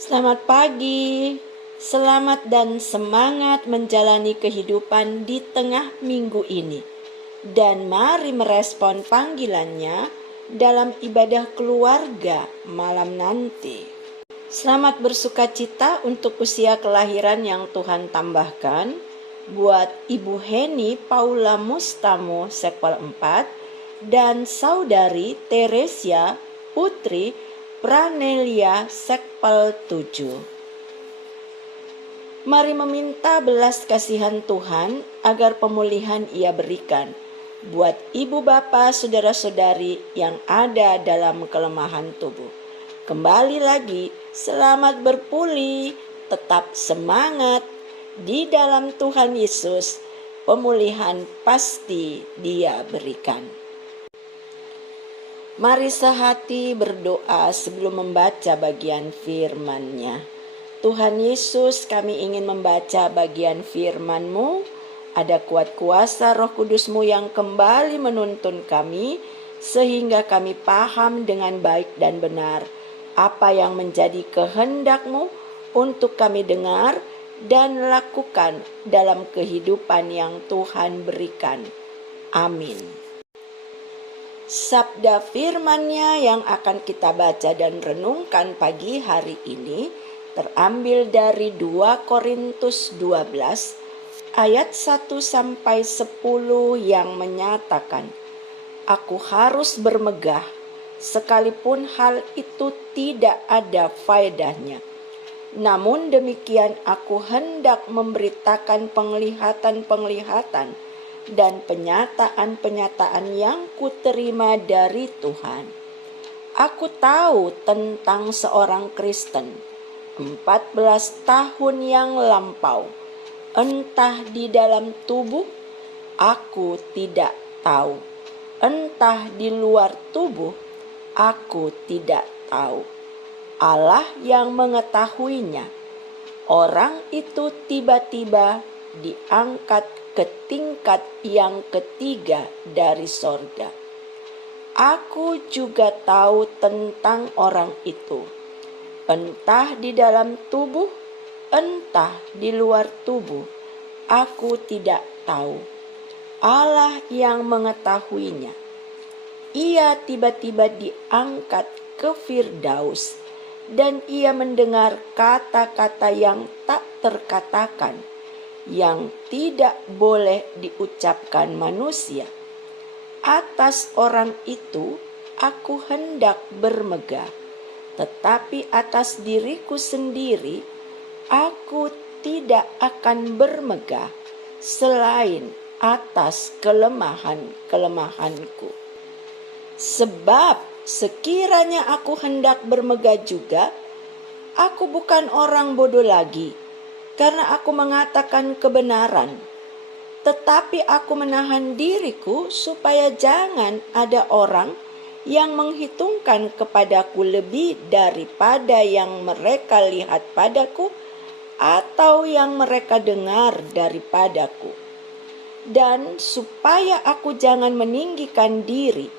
Selamat pagi, selamat dan semangat menjalani kehidupan di tengah minggu ini. Dan mari merespon panggilannya dalam ibadah keluarga malam nanti. Selamat bersukacita untuk usia kelahiran yang Tuhan tambahkan buat Ibu Heni Paula Mustamo Sekpal 4 dan Saudari Teresia Putri Pranelia Sekpal 7. Mari meminta belas kasihan Tuhan agar pemulihan Ia berikan buat ibu bapa saudara-saudari yang ada dalam kelemahan tubuh. Kembali lagi, selamat berpulih, tetap semangat di dalam Tuhan Yesus. Pemulihan pasti Dia berikan. Mari sehati berdoa sebelum membaca bagian firman-Nya. Tuhan Yesus, kami ingin membaca bagian firman-Mu. Ada kuat kuasa Roh Kudus-Mu yang kembali menuntun kami, sehingga kami paham dengan baik dan benar apa yang menjadi kehendak-Mu untuk kami dengar dan lakukan dalam kehidupan yang Tuhan berikan. Amin. Sabda firman-Nya yang akan kita baca dan renungkan pagi hari ini terambil dari 2 Korintus 12 ayat 1-10 yang menyatakan, "Aku harus bermegah sekalipun hal itu tidak ada faedahnya. Namun demikian aku hendak memberitakan penglihatan-penglihatan dan penyataan-penyataan yang kuterima dari Tuhan. Aku tahu tentang seorang Kristen 14 tahun yang lampau, entah di dalam tubuh, aku tidak tahu, entah di luar tubuh, aku tidak tahu. Allah yang mengetahuinya. Orang itu tiba-tiba diangkat ke tingkat yang ketiga dari sorga. Aku juga tahu tentang orang itu, entah di dalam tubuh, entah di luar tubuh, aku tidak tahu. Allah yang mengetahuinya. Ia tiba-tiba diangkat ke Firdaus, dan ia mendengar kata-kata yang tak terkatakan, yang tidak boleh diucapkan manusia. Atas orang itu aku hendak bermegah, tetapi atas diriku sendiri aku tidak akan bermegah selain atas kelemahan-kelemahanku. Sebab sekiranya aku hendak bermegah juga, aku bukan orang bodoh lagi, karena aku mengatakan kebenaran. Tetapi aku menahan diriku supaya jangan ada orang yang menghitungkan kepadaku lebih daripada yang mereka lihat padaku atau yang mereka dengar daripadaku. Dan supaya aku jangan meninggikan diri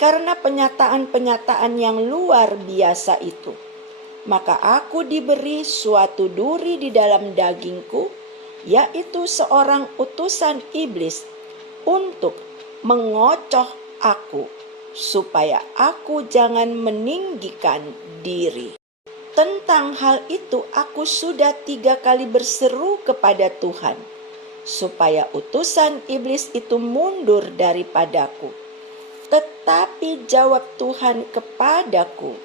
karena penyataan-penyataan yang luar biasa itu, maka aku diberi suatu duri di dalam dagingku, yaitu seorang utusan iblis untuk mengocoh aku, supaya aku jangan meninggikan diri. Tentang hal itu aku sudah 3 kali berseru kepada Tuhan, supaya utusan iblis itu mundur daripadaku. Tetapi jawab Tuhan kepadaku,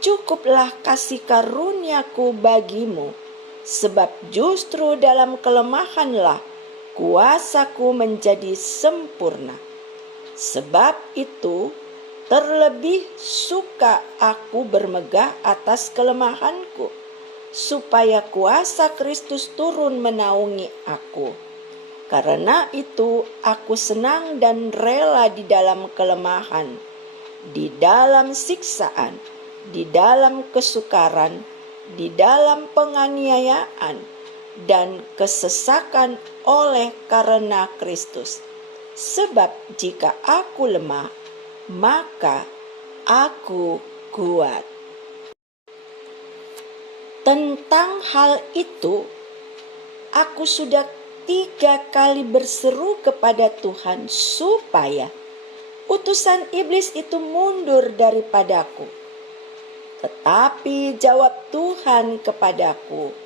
cukuplah kasih karuniaku bagimu, sebab justru dalam kelemahanlah kuasaku menjadi sempurna. Sebab itu terlebih suka aku bermegah atas kelemahanku, supaya kuasa Kristus turun menaungi aku. Karena itu aku senang dan rela di dalam kelemahan, di dalam siksaan, di dalam kesukaran, di dalam penganiayaan, dan kesesakan oleh karena Kristus. Sebab jika aku lemah, maka aku kuat. Tentang hal itu, aku sudah 3 kali berseru kepada Tuhan supaya utusan iblis itu mundur daripadaku. Tetapi jawab Tuhan kepadaku,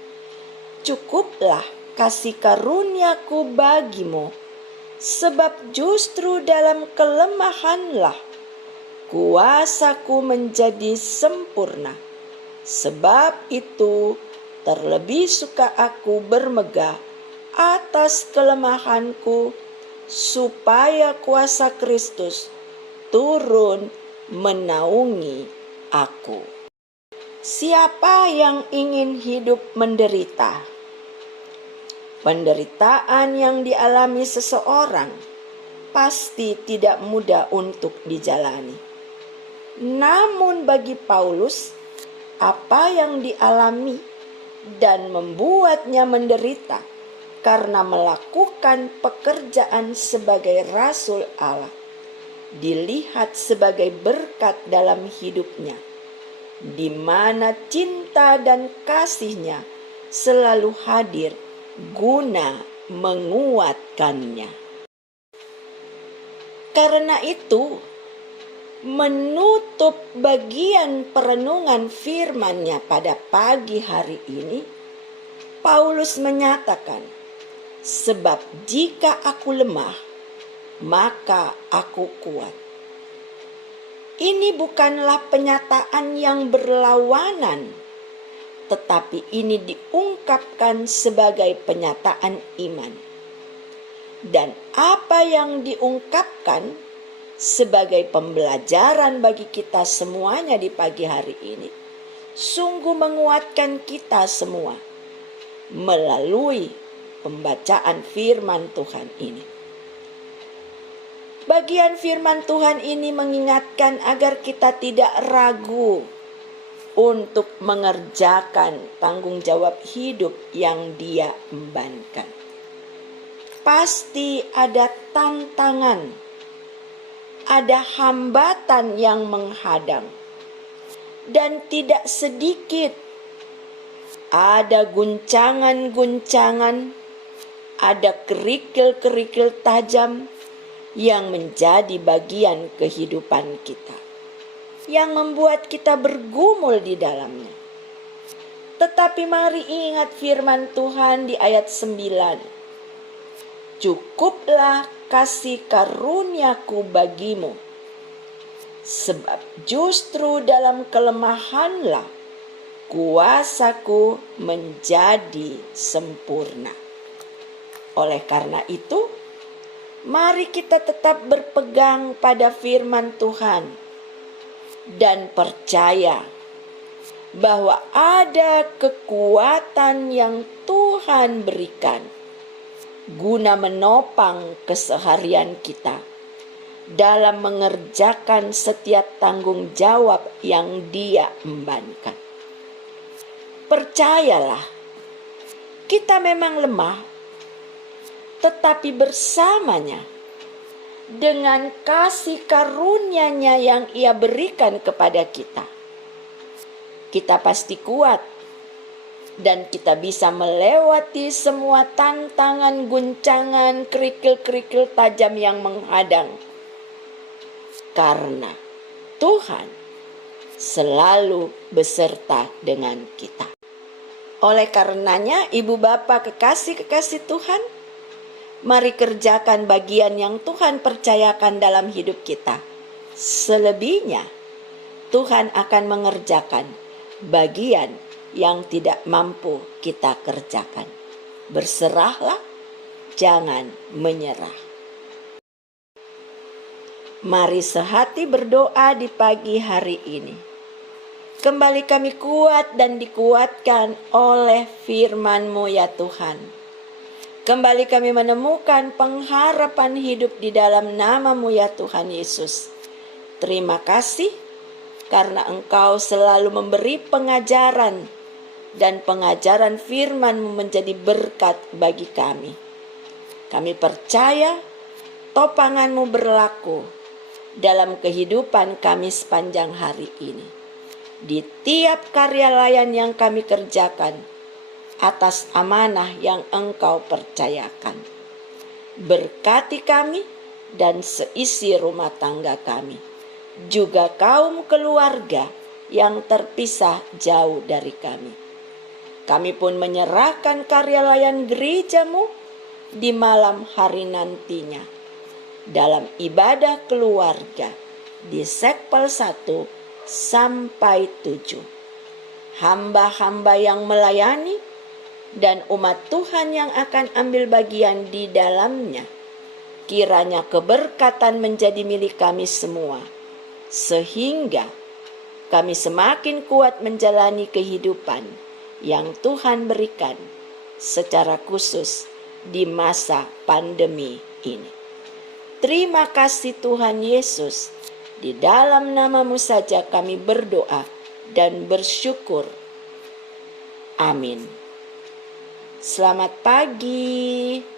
cukuplah kasih karuniaku bagimu, sebab justru dalam kelemahanlah kuasaku menjadi sempurna. Sebab itu terlebih suka aku bermegah atas kelemahanku, supaya kuasa Kristus turun menaungi aku. Siapa yang ingin hidup menderita? Penderitaan yang dialami seseorang pasti tidak mudah untuk dijalani. Namun bagi Paulus, apa yang dialami dan membuatnya menderita karena melakukan pekerjaan sebagai rasul Allah dilihat sebagai berkat dalam hidupnya, di mana cinta dan kasihnya selalu hadir guna menguatkannya. Karena itu, menutup bagian perenungan firman-Nya pada pagi hari ini, Paulus menyatakan, sebab jika aku lemah, maka aku kuat. Ini bukanlah penyataan yang berlawanan, tetapi ini diungkapkan sebagai penyataan iman. Dan apa yang diungkapkan sebagai pembelajaran bagi kita semuanya di pagi hari ini, sungguh menguatkan kita semua melalui pembacaan firman Tuhan ini. Bagian firman Tuhan ini mengingatkan agar kita tidak ragu untuk mengerjakan tanggung jawab hidup yang Dia embankan. Pasti ada tantangan, ada hambatan yang menghadang, dan tidak sedikit ada guncangan-guncangan, ada kerikil-kerikil tajam yang menjadi bagian kehidupan kita, yang membuat kita bergumul di dalamnya. Tetapi mari ingat firman Tuhan di ayat 9. Cukuplah kasih karuniaku bagimu, sebab justru dalam kelemahanlah kuasaku menjadi sempurna. Oleh karena itu, mari kita tetap berpegang pada firman Tuhan dan percaya bahwa ada kekuatan yang Tuhan berikan guna menopang keseharian kita dalam mengerjakan setiap tanggung jawab yang Dia embankan. Percayalah, kita memang lemah, tetapi bersamanya dengan kasih karunia-Nya yang Ia berikan kepada kita, kita pasti kuat dan kita bisa melewati semua tantangan, guncangan, kerikil-kerikil tajam yang menghadang, karena Tuhan selalu beserta dengan kita. Oleh karenanya, ibu bapak kekasih-kekasih Tuhan, mari kerjakan bagian yang Tuhan percayakan dalam hidup kita. Selebihnya, Tuhan akan mengerjakan bagian yang tidak mampu kita kerjakan. Berserahlah, jangan menyerah. Mari sehati berdoa di pagi hari ini. Kembali kami kuat dan dikuatkan oleh firman-Mu ya Tuhan. Kembali kami menemukan pengharapan hidup di dalam nama-Mu ya Tuhan Yesus. Terima kasih karena Engkau selalu memberi pengajaran dan pengajaran firman-Mu menjadi berkat bagi kami. Kami percaya topangan-Mu berlaku dalam kehidupan kami sepanjang hari ini. di tiap karya layan yang kami kerjakan atas amanah yang Engkau percayakan. Berkati kami dan seisi rumah tangga kami, juga kaum keluarga yang terpisah jauh dari kami. Kami pun menyerahkan karya layan gereja-Mu di malam hari nantinya dalam ibadah keluarga di Sekpel 1 sampai 7. Hamba-hamba yang melayani dan umat Tuhan yang akan ambil bagian di dalamnya, kiranya keberkatan menjadi milik kami semua, sehingga kami semakin kuat menjalani kehidupan yang Tuhan berikan secara khusus di masa pandemi ini. Terima kasih Tuhan Yesus, di dalam nama-Mu saja kami berdoa dan bersyukur. Amin. Selamat pagi.